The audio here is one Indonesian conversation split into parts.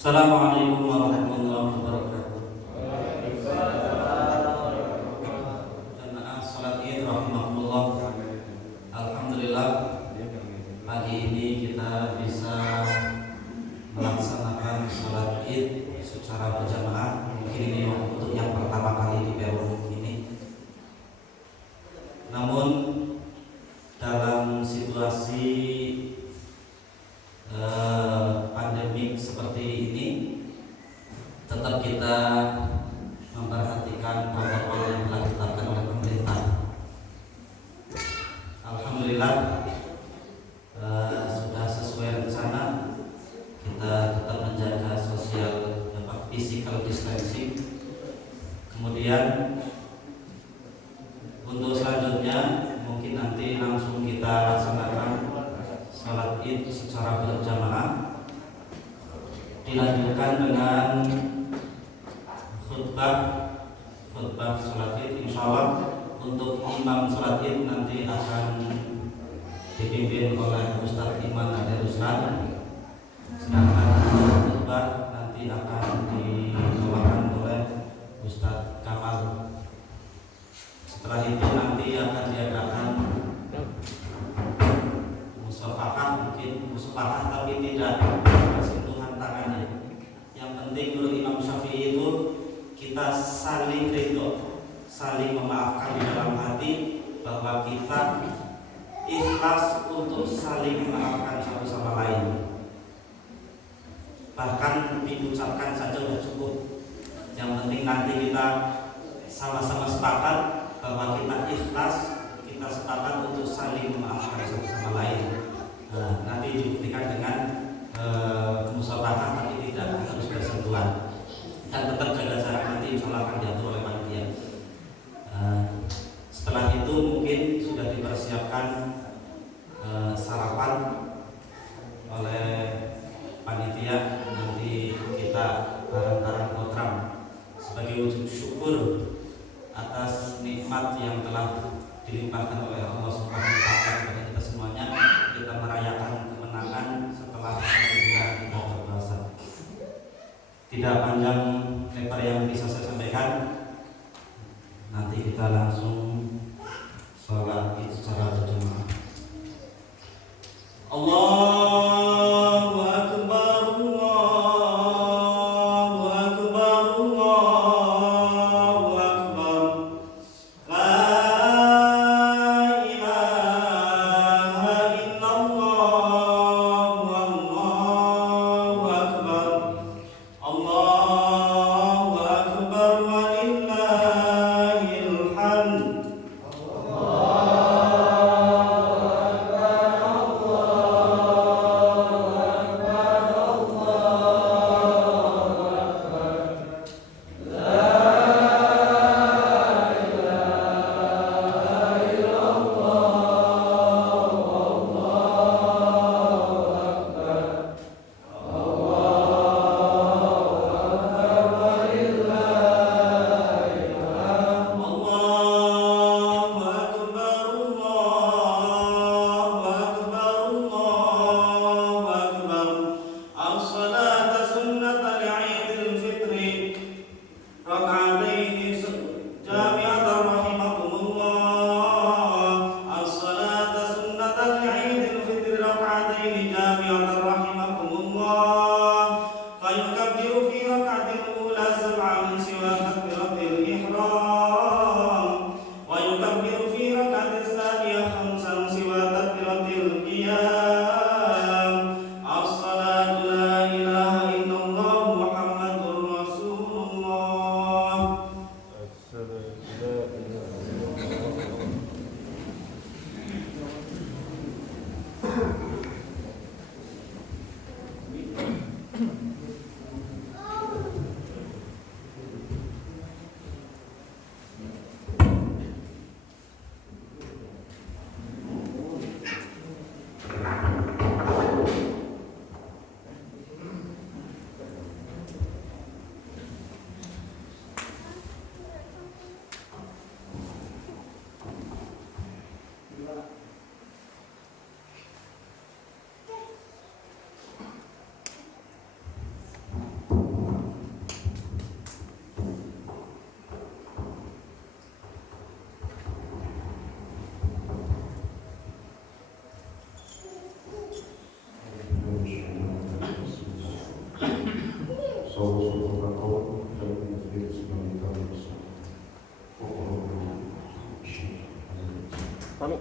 Assalamualaikum warahmatullahi wabarakatuh. Jamaah salat Id rahimakumullah. Alhamdulillah pagi ini kita bisa melaksanakan salat Id secara berjamaah. Mungkin ini untuk yang pertama kali di Peru ini. Namun dalam situasi pandemik seperti ini tetap kita memperhatikan protokol yang telah ditetapkan oleh pemerintah. Alhamdulillah sudah sesuai rencana, kita tetap menjaga physical distancing. Kemudian untuk selanjutnya mungkin nanti langsung kita laksanakan salat Id secara berjamaah, dilanjutkan dengan khutbah salat Id. Insyaallah untuk imam salat Id nanti akan dipimpin oleh Ustaz Iman Ade Ruslan, sedangkan khutbah nanti akan dibawakan oleh Ustaz Kamal. Setelah itu nanti akan diadakan musafahah tapi tidak sentuhan tangannya. Yang penting menurut Imam Syafi'i itu kita saling ridho, saling memaafkan di dalam hati, bahwa kita ikhlas untuk saling memaafkan satu sama lain. Bahkan diucapkan saja sudah cukup. Yang penting nanti kita sama-sama sepakat bahwa kita ikhlas, kita sepakat untuk saling memaafkan satu sama lain. Nanti dibuktikan dengan musafahah, tapi tidak harus bersentuhan dan tetap jaga jarak. Nanti insyaallah akan diatur oleh panitia. Setelah itu mungkin sudah dipersiapkan sarapan oleh panitia. Nanti kita bareng-bareng program sebagai wujud syukur atas nikmat yang telah dilimpahkan oleh Allah Subhanahu wa taala kepada kita semuanya. Kita merayakan kemenangan setelah kita berpuasa. Tidak panjang lebar yang bisa saya sampaikan. Nanti kita langsung sholat Id secara berjamaah. Allahu Akbar, Allahu Akbar, Allahu Akbar. La ilaha illallah, Allahu Akbar. Allahu Akbar walillahil hamd. Kami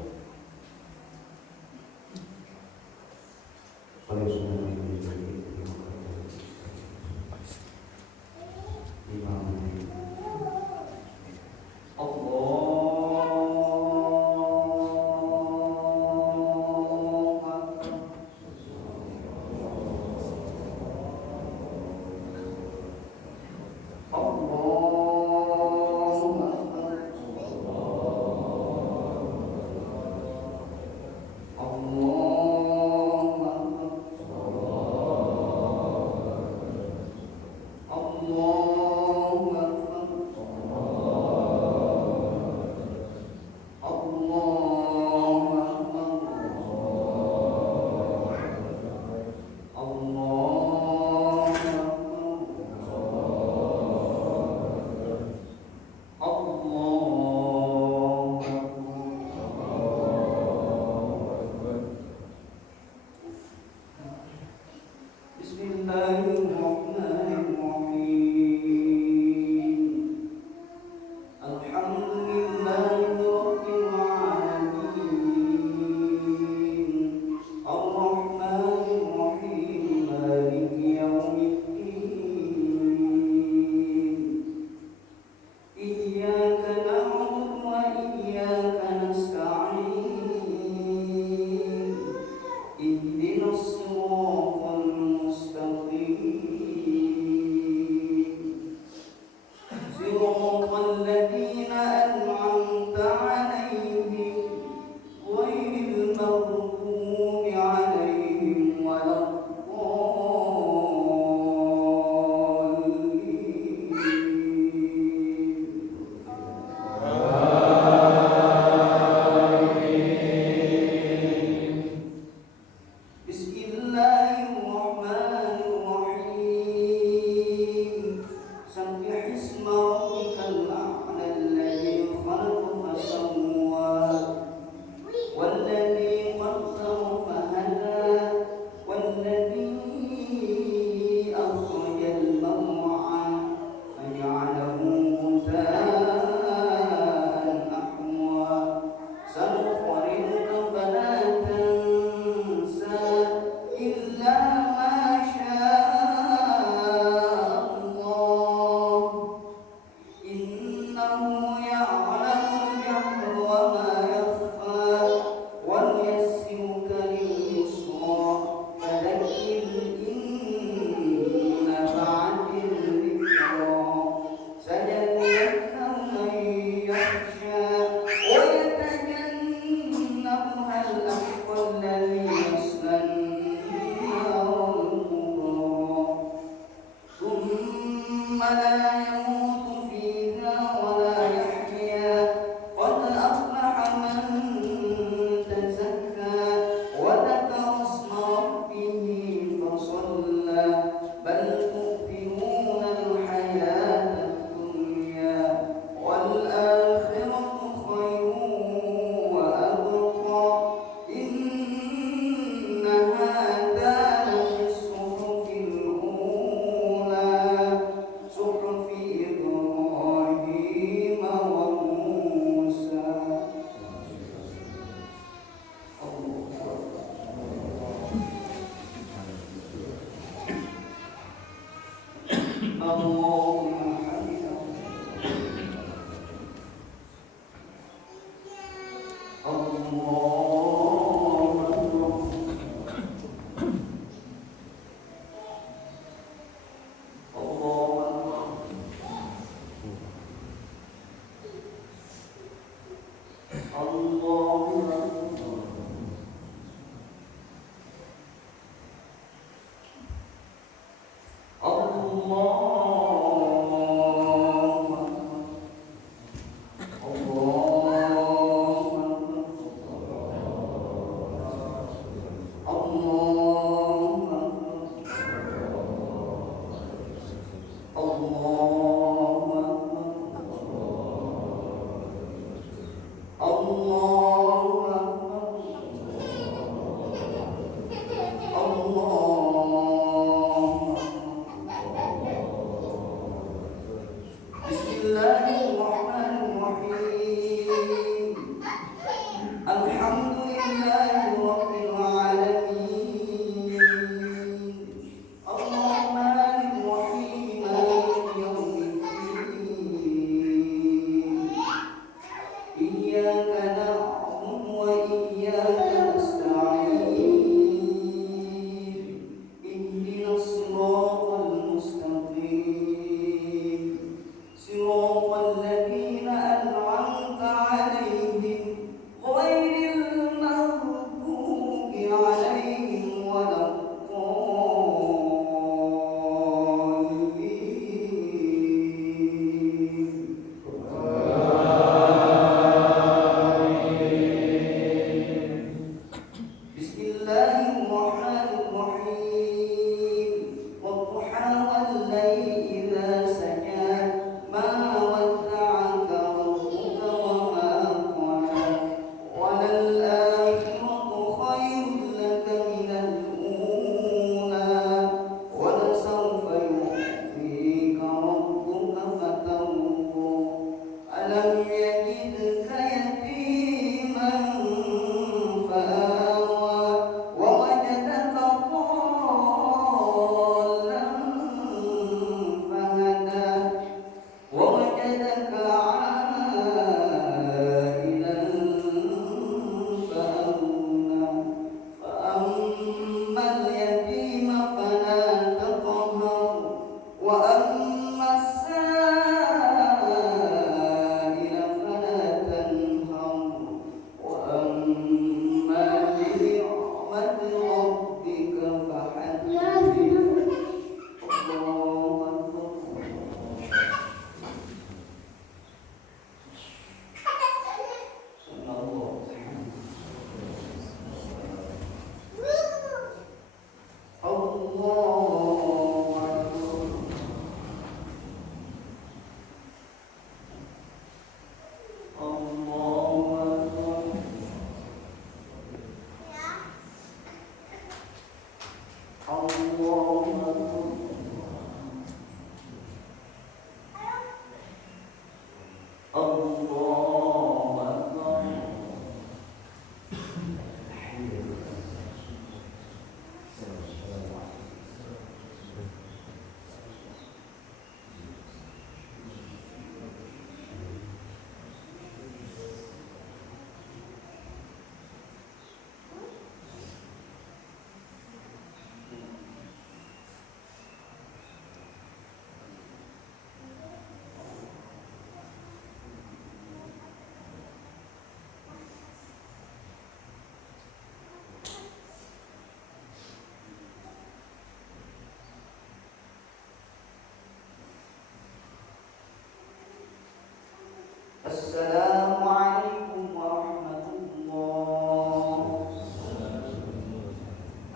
Assalamualaikum warahmatullah.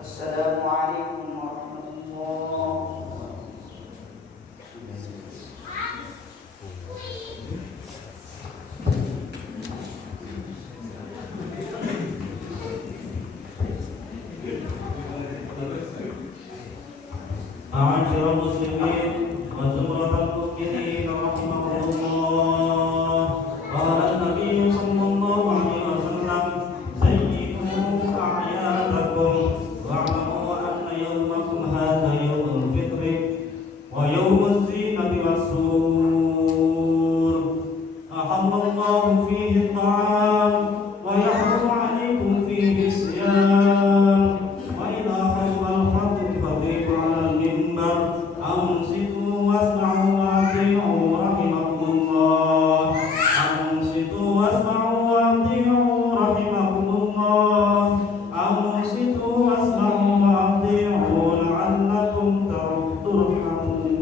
Assalamualaikum warahmatullah. Ma'asyiral muslimin wa zumratal mu'minin rahimakumullah. Qala an-nabiy sallallahu alaihi wasallam sayyidu a'yadakum wa'lamu anna yawmakum hadha yawmul fitri wa yawmuz zinati was-sur. Ahallallahu fihi at-ta'am wa yahrumu 'alaykum fihi as-siyam. Wa idha khutba al-khatib khatib 'ala al-mimbar ansitu wasma'u wa ati'u rahimakumullah. Ansitu wasma'u wa ati'u rahimakumullah. Ansitu wasma'u wa ati'u la'allakum turhamun.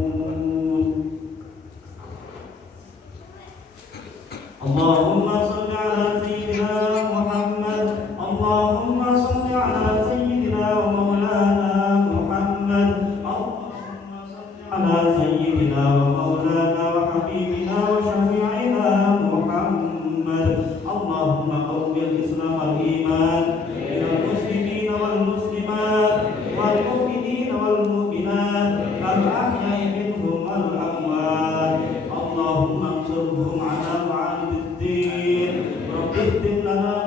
Allahumma salli ala sayyidina Muhammad. Allahumma salli ala sayyidina wa maulana Muhammad. Allahumma salli ala sayyidina wa maulana wa habibina wa syafi'ina Muhammad. Allahumma qawwil islam wal iman minal muslimina wal muslimat wal mu'minina wal mu'minat al ahya'i minhum wal amwat. Allahumma ansurhum ala ma'aliddin. Rabbih tim lana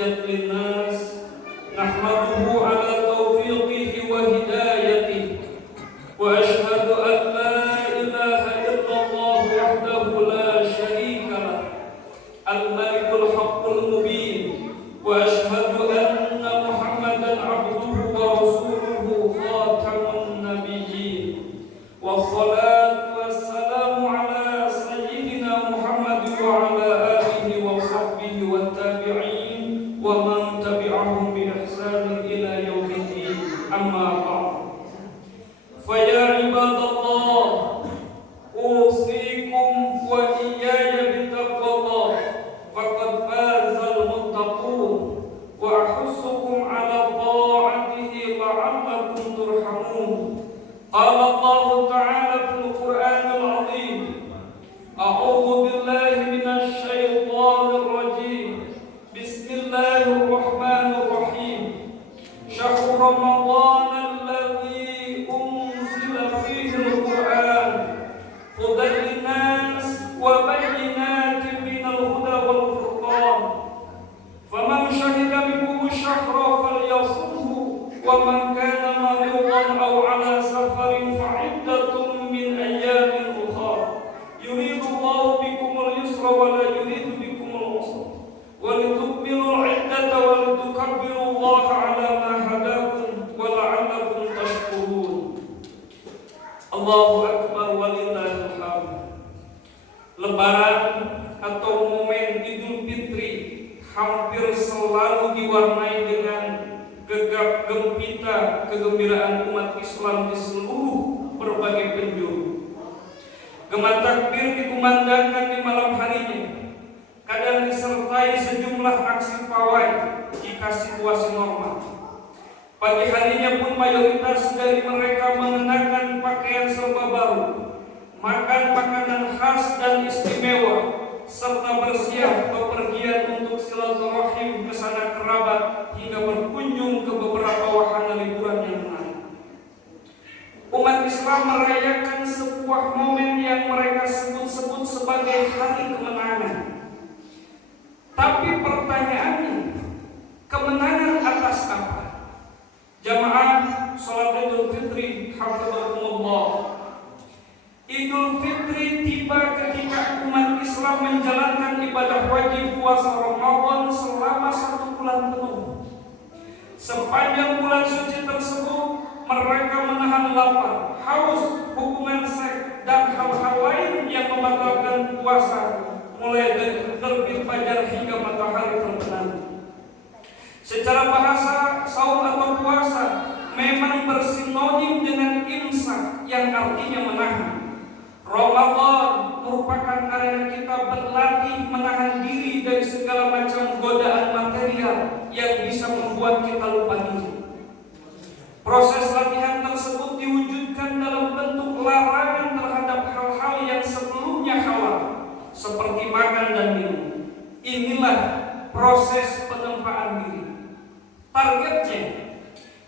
أخرجت للناس نحمده على توفيقه وهدايته وأشهد أن لا إله إلا الله وحده لا شريك له الملك الحق المبين وأشهد أن محمدا عبده ورسوله خاتم النبيين والصلاة والسلام على سيدنا محمد وعلى آله وصحبه والتابعين ومن تبعهم بإحسان إلى يوم الدين أما بعد فيا عباد الله أوصيكم وإياي بتقوى الله فقد فاز المتقون وأحثكم على طاعته لعلكم ترحمون قال الله تعالى في القرآن العظيم أعوذ بالله من الشيطان الرجيم بسم الله الرحمن الرحيم شهر رمضان الذي أنزل فيه القرآن هدى للناس وبينات من الهدى والفرقان فمن شهد منكم الشهر فليصمه ومن كان مريضا أو على سفر فعدة من أيام أخرى يريد الله بكم اليسر ولا يريد بكم العسر ولتكملوا العدة ولتكبروا الله على ما هداكم ولعلكم تشكرون Allahu Akbar walillahil hamd. Lebaran atau momen Idul Fitri hampir selalu diwarnai dengan gegap gempita kegembiraan umat Islam di seluruh berbagai penjuru. Gema takbir dikumandangkan di malam harinya, kadang disertai sejumlah aksi pawai jika situasi normal. Pagi harinya pun mayoritas dari mereka mengenakan pakaian serba baru, makan makanan khas dan istimewa, serta bersiap bepergian untuk silaturahim ke sanak kerabat hingga berkunjung ke beberapa wahana liburan yang menarik. Umat Islam merayakan sebuah momen yang mereka sebut-sebut sebagai hari kemenangan. Tapi pertanyaannya, kemenangan atas apa? Jamaah salat Idul Fitri hafizakumullah. Idul Fitri tiba ketika umat Islam menjalankan ibadah wajib puasa Ramadan selama 1 bulan penuh. Sepanjang bulan suci tersebut, mereka menahan lapar, haus, hubungan seks, dan hal-hal lain yang membatalkan puasa, mulai dari terbit fajar hingga matahari terbenam. Secara bahasa, saum atau puasa memang bersinonim dengan imsak yang artinya menahan. Ramadan merupakan arena kita berlatih menahan diri dari segala macam godaan material yang bisa membuat kita lupa diri. Proses latihan tersebut diwujudkan dalam bentuk larangan terhadap hal-hal yang sebelumnya halal, seperti makan dan minum. Inilah proses penempaan diri. Targetnya,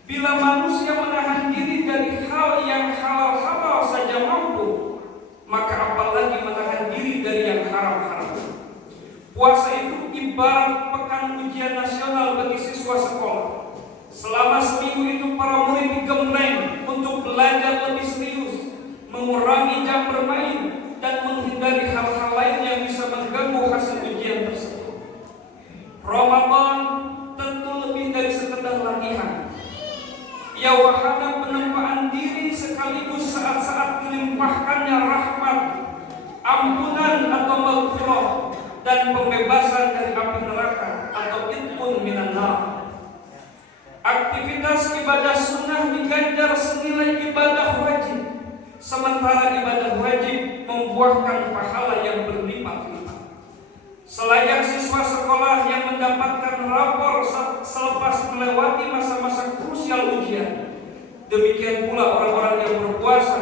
bila manusia menahan diri dari hal yang halal-halal saja mampu, maka apalagi menahan diri dari yang haram-haram. Puasa itu ibarat pekan ujian nasional bagi siswa sekolah. Selama seminggu itu para murid digembleng untuk belajar lebih serius, mengurangi jam bermain, dan menghindari hal-hal lain yang bisa mengganggu hasil ujian tersebut. Ramadan tentu lebih dari sekedar latihan. Ia wahana penempaan diri sekaligus saat-saat dilimpahkannya rahmat, ampunan atau maghfirah, dan pembebasan dari api neraka atau itqun minan nar. Aktivitas ibadah sunnah diganjar senilai ibadah wajib, sementara ibadah wajib membuahkan pahala yang berlipat-lipat. Selayak siswa sekolah yang mendapatkan rapor selepas melewati masa-masa krusial ujian, demikian pula orang-orang yang berpuasa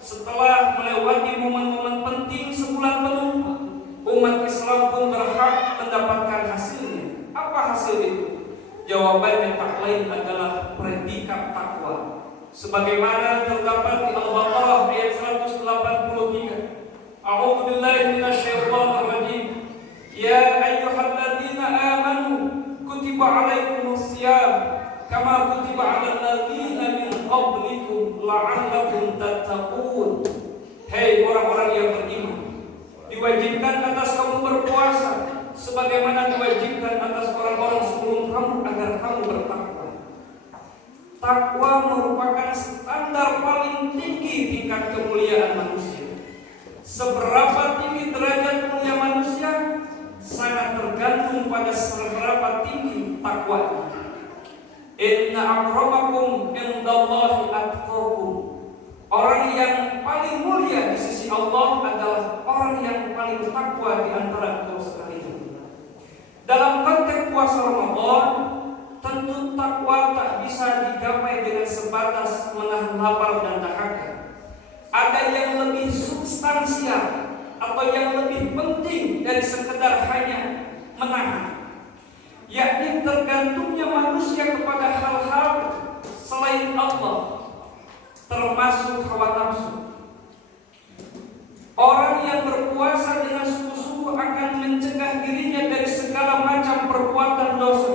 setelah melewati momen-momen penting sebulan penuh. Umat Islam pun berhak mendapatkan hasilnya. Apa hasil itu? Jawabannya tak lain adalah predikat takwa, sebagaimana terdapat di Al-Baqarah ayat 183. A'udzu billahi minasyaitonir rajim. Ya ayyuhalladzina amanu kutiba alaikumus syiyam kama kutiba 'alal ladzina min qablikum la'allakum tattaqun. Hei orang-orang yang beriman, diwajibkan atas kamu berpuasa sebagaimana diwajibkan atas orang-orang sebelum kamu agar kamu bertakwa. Takwa merupakan standar paling tinggi tingkat kemuliaan manusia. Seberapa tinggi derajat mulia manusia sangat tergantung pada seberapa tinggi takwa. Inna akramakum indallahi atqakum. Orang yang paling mulia di sisi Allah adalah orang yang paling takwa di antara kaum sekalian. Dalam konteks puasa Ramadan, tentu takwa tak bisa digapai dengan sebatas menahan lapar dan dahaga. Ada yang lebih substansial atau yang lebih penting dari sekedar hanya menahan, yakni tergantungnya manusia kepada hal-hal selain Allah, termasuk hawa nafsu. Orang yang berpuasa dengan sungguh-sungguh akan mencegah dirinya dari segala macam perbuatan dosa,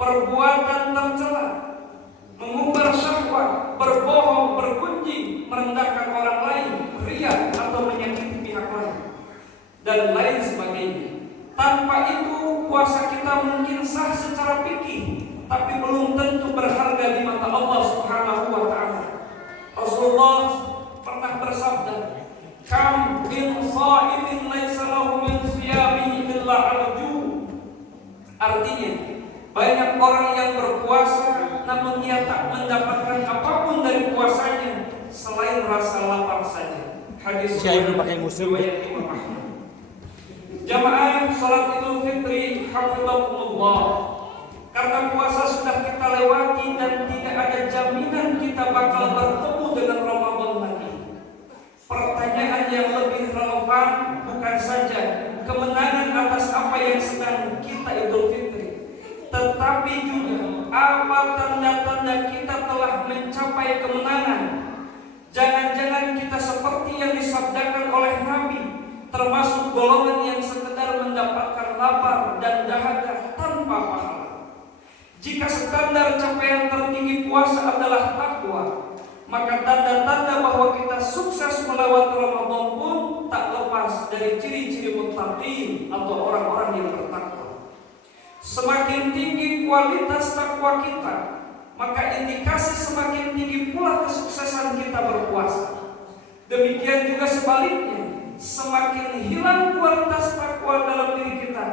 perbuatan tercela, mengumbar syahwat, berbohong, bergunjing, merendahkan orang lain, riya atau menyakiti pihak lain, dan lain sebagainya. Tanpa itu puasa kita mungkin sah secara fikih, tapi belum tentu berharga di mata Allah Subhanahu wa taala. Rasulullah pernah bersabda, "Kam min sha'imin laisa lahu min siyamihi illa al-ju'." Artinya, banyak orang yang berpuasa namun ia tak mendapatkan apapun dari puasanya selain rasa lapar saja. Hadis riwayat Imam Ahmad. Jamaah salat Idul Fitri hafizahumullah. Karena puasa sudah kita lewati dan tidak ada jaminan kita bakal bertemu dengan Ramadan lagi. Pertanyaan yang lebih relevan bukan saja kemenangan atas apa yang sedang kita Idul Fitri, tetapi juga apa tanda-tanda kita telah mencapai kemenangan. Jangan-jangan kita seperti yang disabdakan oleh Nabi, termasuk golongan yang sekedar mendapatkan lapar dan dahaga tanpa pahala. Jika standar capaian tertinggi puasa adalah takwa, maka tanda-tanda bahwa kita sukses melewati Ramadan pun tak lepas dari ciri-ciri muttaqin atau orang-orang yang bertakwa. Semakin tinggi kualitas takwa kita, maka indikasi semakin tinggi pula kesuksesan kita berpuasa. Demikian juga sebaliknya, semakin hilang kualitas takwa dalam diri kita,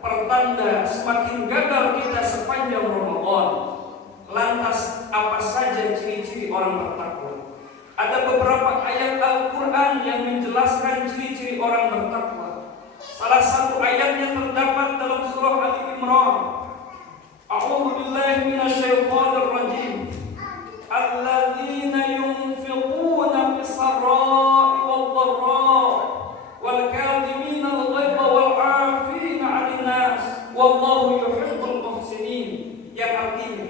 pertanda semakin gagal kita sepanjang Ramadan. Lantas apa saja ciri-ciri orang bertakwa? Ada beberapa ayat Al-Quran yang menjelaskan ciri-ciri orang bertakwa. Salah satu ayatnya terdapat dalam surah Ali Imran. A'udzu billahi minasyaitonir rajim. Alladzina yunfiquna fis-sarra'i wad-dharra'i wal kadhimina al-ghaidha wal 'afina 'anil nas wallahu yuhibbul muhsinin. Yang artinya,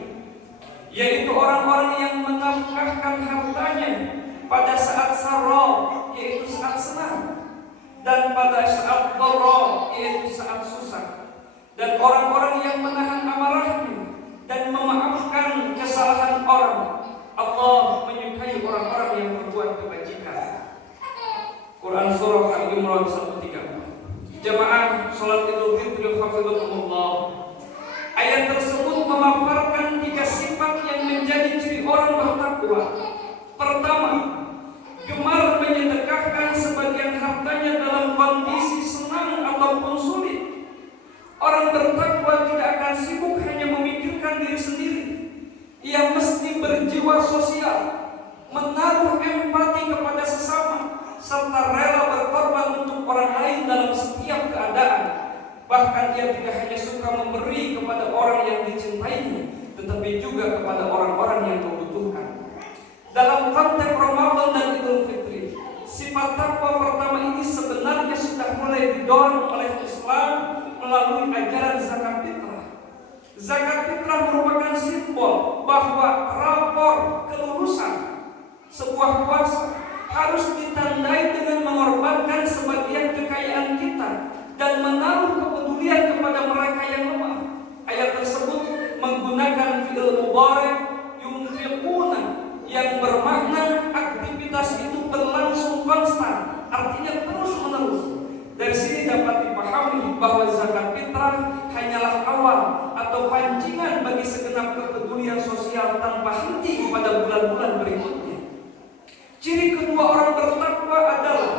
yaitu orang-orang yang menafkahkan hartanya pada saat sarra, yaitu saat senang, dan pada saat dharra, yaitu saat susah, dan orang-orang yang menahan amarahnya dan memaafkan kesalahan orang. Allah menyukai orang-orang yang berbuat kebajikan. Quran surah Al-Imran 134. Jamaah salat Idul Fitri hafizahumullah. Ayat tersebut memaparkan 3 sifat yang menjadi ciri orang bertakwa. Pertama, gemar menyedekahkan sebagian hartanya dalam kondisi senang ataupun sulit. Orang bertakwa tidak akan sibuk hanya memikirkan diri sendiri. Ia mesti berjiwa sosial, menaruh empati kepada sesama, serta rela berkorban untuk orang lain dalam setiap keadaan. Bahkan ia tidak hanya suka memberi kepada orang yang dicintainya, tetapi juga kepada orang-orang yang membutuhkan. Dalam konteks Ramadan dan Idul Fitri, sifat takwa pertama ini sebenarnya sudah mulai didorong oleh Islam melalui ajaran zakat fitrah. Zakat fitrah merupakan simbol bahwa rapor kelulusan sebuah puasa harus ditandai dengan mengorbankan sebagian kekayaan kita dan menaruh kepedulian kepada mereka yang lemah. Ayat ayat tersebut menggunakan fi'il mudhari yunfiquna yang bermakna aktivitas itu berlangsung konstan, artinya terus-menerus. Dari sini dapat dipahami bahwa zakat fitrah hanyalah awal atau pancingan bagi segenap kepedulian sosial tanpa henti pada bulan-bulan berikutnya. Ciri kedua orang bertakwa adalah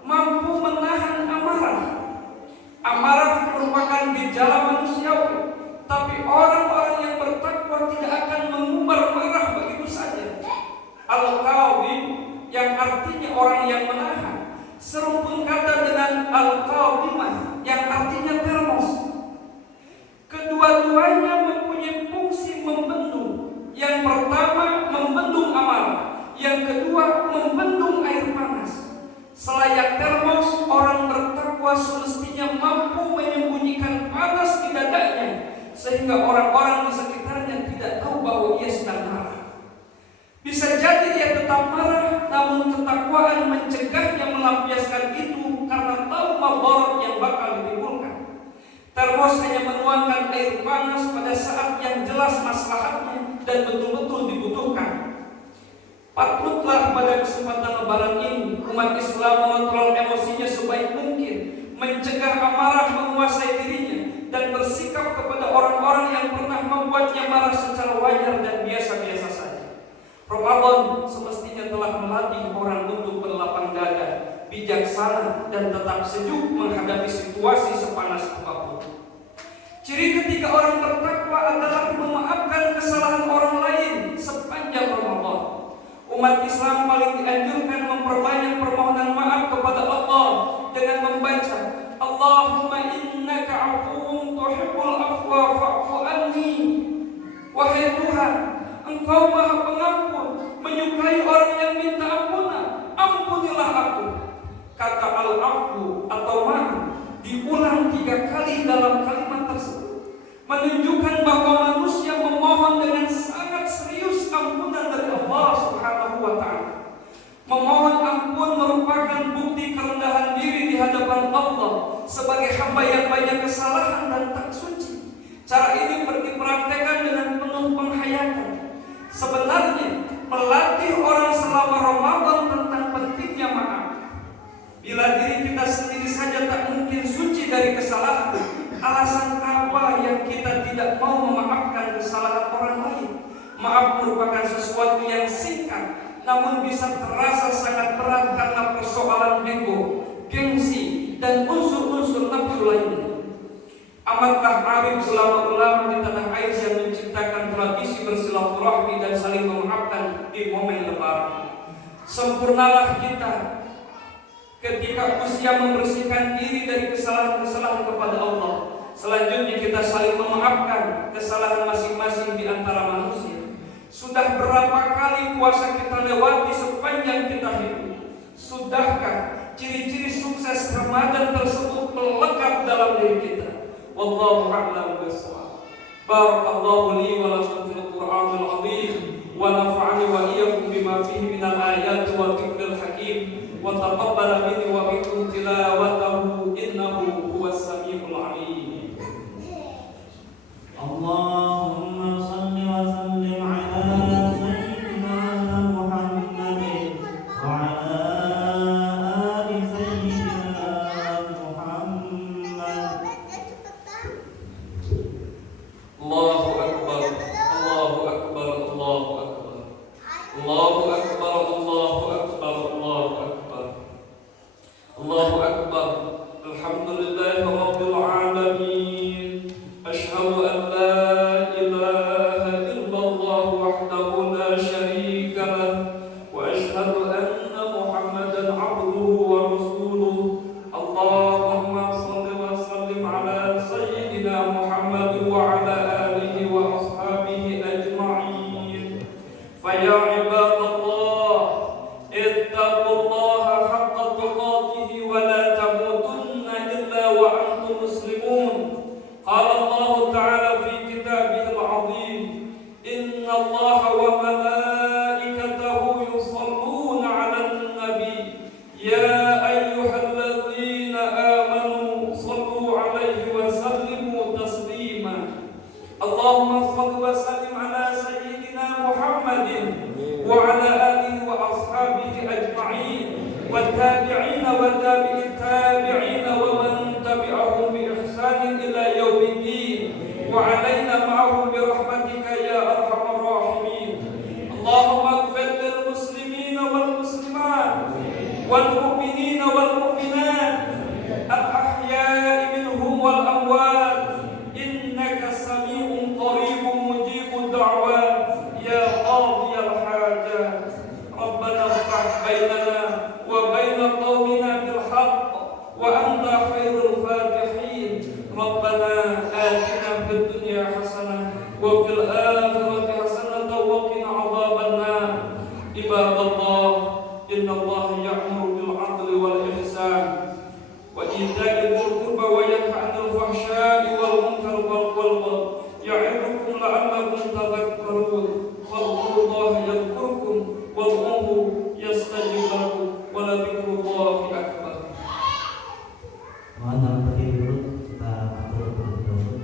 mampu menahan amarah. Amarah merupakan gejala manusiawi, tapi orang-orang yang bertakwa tidak akan mengumbar marah begitu saja. Al-Qawim yang artinya orang yang menahan serumpun kata dengan al-qawimah yang artinya termos. Kedua-duanya mempunyai fungsi membendung. Yang pertama membendung amarah, yang kedua membendung air panas. Selayak termos, orang bertakwa semestinya mampu menyembunyikan panas di dadanya sehingga orang-orang di sekitarnya tidak tahu bahwa ia sedang marah. Bisa jadi dia tetap marah, namun ketakwaan mencegahnya melampiaskan itu karena tahu mabarat yang bakal ditimbulkan. Termos hanya menuangkan air panas pada saat yang jelas maslahatnya dan betul-betul dibutuhkan. Patutlah pada kesempatan lebaran ini umat Islam mengontrol emosinya sebaik mungkin, mencegah amarah menguasai dirinya, dan bersikap kepada orang-orang yang pernah membuatnya marah secara wajar dan biasa-biasa saja. Ramadan semestinya telah melatih orang untuk berlapang dada, bijaksana, dan tetap sejuk menghadapi situasi sepanas apapun. Ciri ketiga orang bertakwa adalah memaafkan kesalahan orang lain sepanjang Ramadan. Umat Islam paling dianjurkan memperbanyak permohonan maaf kepada Allah dengan membaca Allahumma innaka afuwun tuhibbul afwa fa'fu anni. Wahai Tuhan, Engkau Maha Pengampun, menyukai orang yang minta ampunan, ampunilah aku. Kata al-afu atau maaf diulang 3 kali dalam kalimat tersebut, menunjukkan bahwa manusia memohon dengan sangat serius ampunan dari Allah Subhanahu wa Ta'ala. Memohon ampun merupakan bukti kerendahan diri di hadapan Allah sebagai hamba yang banyak kesalahan dan tak suci. Cara ini dipraktekkan dengan penuh penghayatan. Sebenarnya melatih orang selama Ramadan tentang pentingnya maaf. Bila diri kita sendiri saja tak mungkin suci dari kesalahan, alasan apa yang kita tidak mau memaafkan kesalahan orang lain? Maaf merupakan sesuatu yang singkat, namun bisa terasa sangat berat karena persoalan ego, gengsi, dan unsur-unsur nafsu lainnya. Amatkah arif ulama-ulama di tanah air yang menciptakan tradisi bersilaturahmi dan saling memaafkan di momen lebaran. Sempurnalah kita ketika usia membersihkan diri dari kesalahan-kesalahan kepada Allah. Selanjutnya kita saling memaafkan kesalahan masing-masing di antara manusia. Sudah berapa kali puasa kita lewati sepanjang kita hidup? Sudahkah ciri-ciri sukses Ramadan tersebut melekat dalam diri kita? Wallahu a'lam bishawab. Barakallahu li wa lakum fil Qur'anil 'azim wa nafa'ani wa iyyakum bima fihi minal ayati wa dzikril hakim wa taqabbala minni wa minkum tilawatahu innahu huwas samiul 'alim. Allahumma shalli wa sallim ala sayyidina Muhammadin wa ala ali sayyidina Muhammad. Allahu akbar, Allahu akbar, Allahu akbar. Allahu akbar, Allahu akbar, Allahu akbar. Allahu akbar. Alhamdulillahi rabbil alamin. Asyhadu an la ilaha illallah wahdahu la syarika lah wa asyhadu anna Muhammadan 'abduhu wa rasuluh. Allahumma shalli wa sallim ala sayyidina Muhammad wa ala alihi wa ashabihi ajma'in. Fa ya ibadallah ittaqullaha haqqa tuqatih wa la tamutunna illa wa antum muslimun. Qala Allah Ta'ala fi kitabihil 'azim, inna Allah wa malaikatahu yusalluna 'alan nabi ya ayyuhalladzina amanu sallu 'alaihi wa sallimu taslima. Allahumma shalli wa sallim ala sayyidina Muhammadin wa ala alihi wa ashabihi ajma'in wa tabi'ina wa tabi'it tabi'ina wa man tabi'ahum bi ihsanin ila yaumiddin wa alaina ma'ahum bi rahmatika ya arhamar rahimin. Allahumma ighfir lil muslimina wal muslimat wal mu'minina wal mu'minat al ahya'i minhum wal amwat innaka sami'un qaribun mujibud da'wat ya qadiyal hajat. Rabbana iftah bainana wa baina qaumina bil haqq wa anta khairul fatihin. Rabbana atina fid dunya hasanah wa fil akhirati hasanah wa qina adzabannar. Ibadallah, innallaha ya'muru bil 'adli wal ihsan wa ita'i dzil qurba wa yanha 'anil fahsya'i wal munkari wal baghi ya'idukum la'allakum tadhakkarun. Fadhkurullaha yadhkurkum wad'uhu yastajib lakum wa la dzikrullahi akbar. Mohon dalam berdiri dulu, kita atur dulu.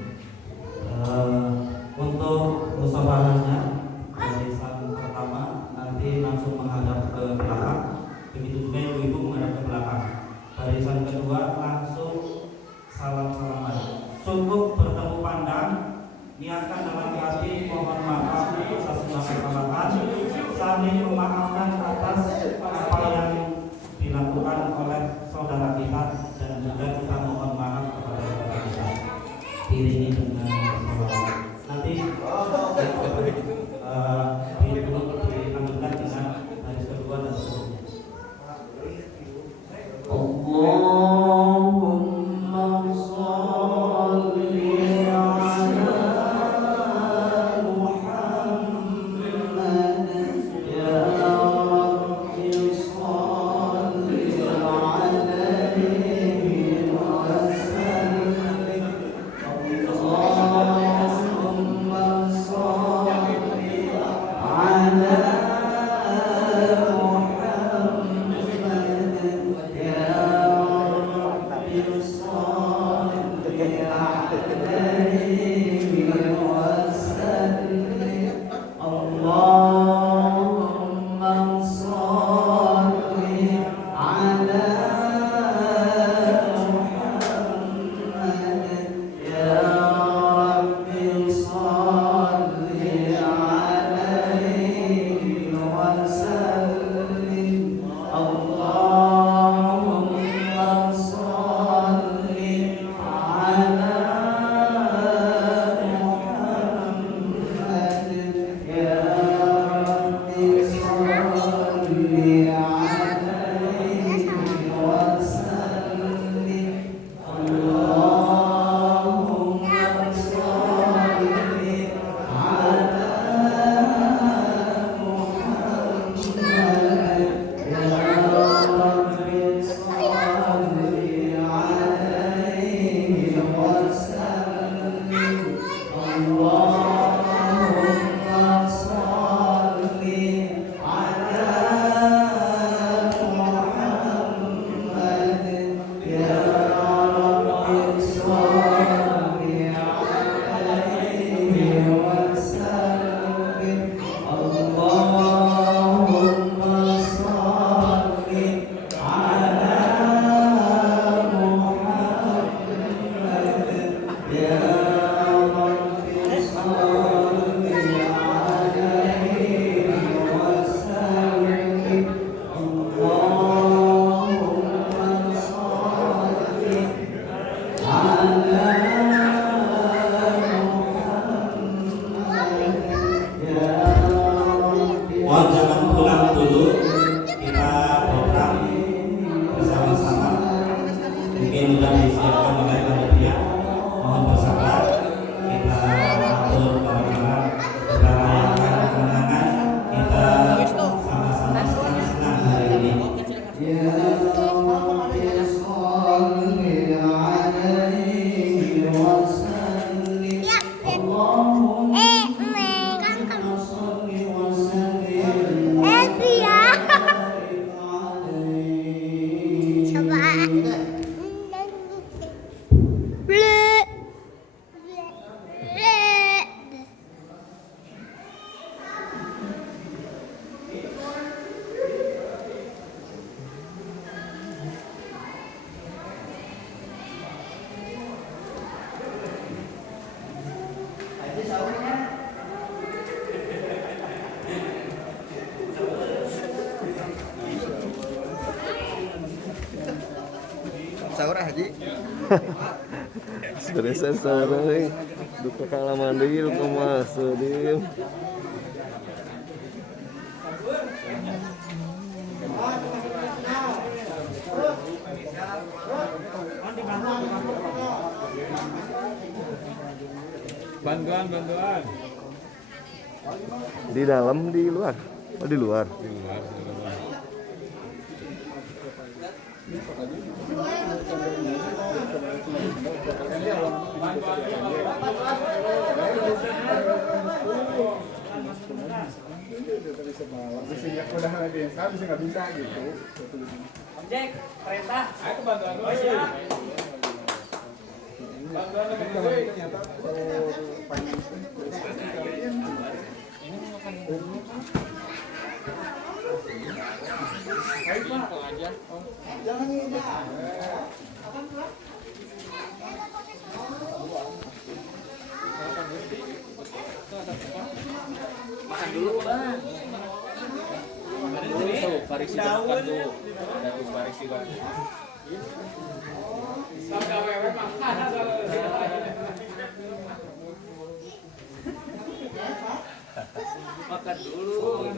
Untuk musawarahnya barisan pertama nanti langsung menghadap ke belakang, begitu juga ibu-ibu menghadap ke belakang. Barisan kedua langsung salam-salaman. Cukup bertemu pandang, niatkan dalam hati mohon maaf atas segala kesalahan, saling memaafkan atas apa yang dilakukan oleh saudara kita, dan juga kita mohon maaf kepada saudara kita. Iringi dengan salawat. Nanti dilanjutkan dengan baris kedua dan seterusnya. Allahumma shalli ala Muhammad ya Rabbi shalli alaihi wa sallim. Allahumma shalli ala sahur Haji. Beresan sahur duka kalah mandi lu masuk dim. Bantuan. Di dalam di luar. Oh di luar. Jack, perintah. Aku bantuan dulu. Makan dulu, Bang. Tuh, Farisi makan tuh. Ada tuh Farisi kan. Makan dulu.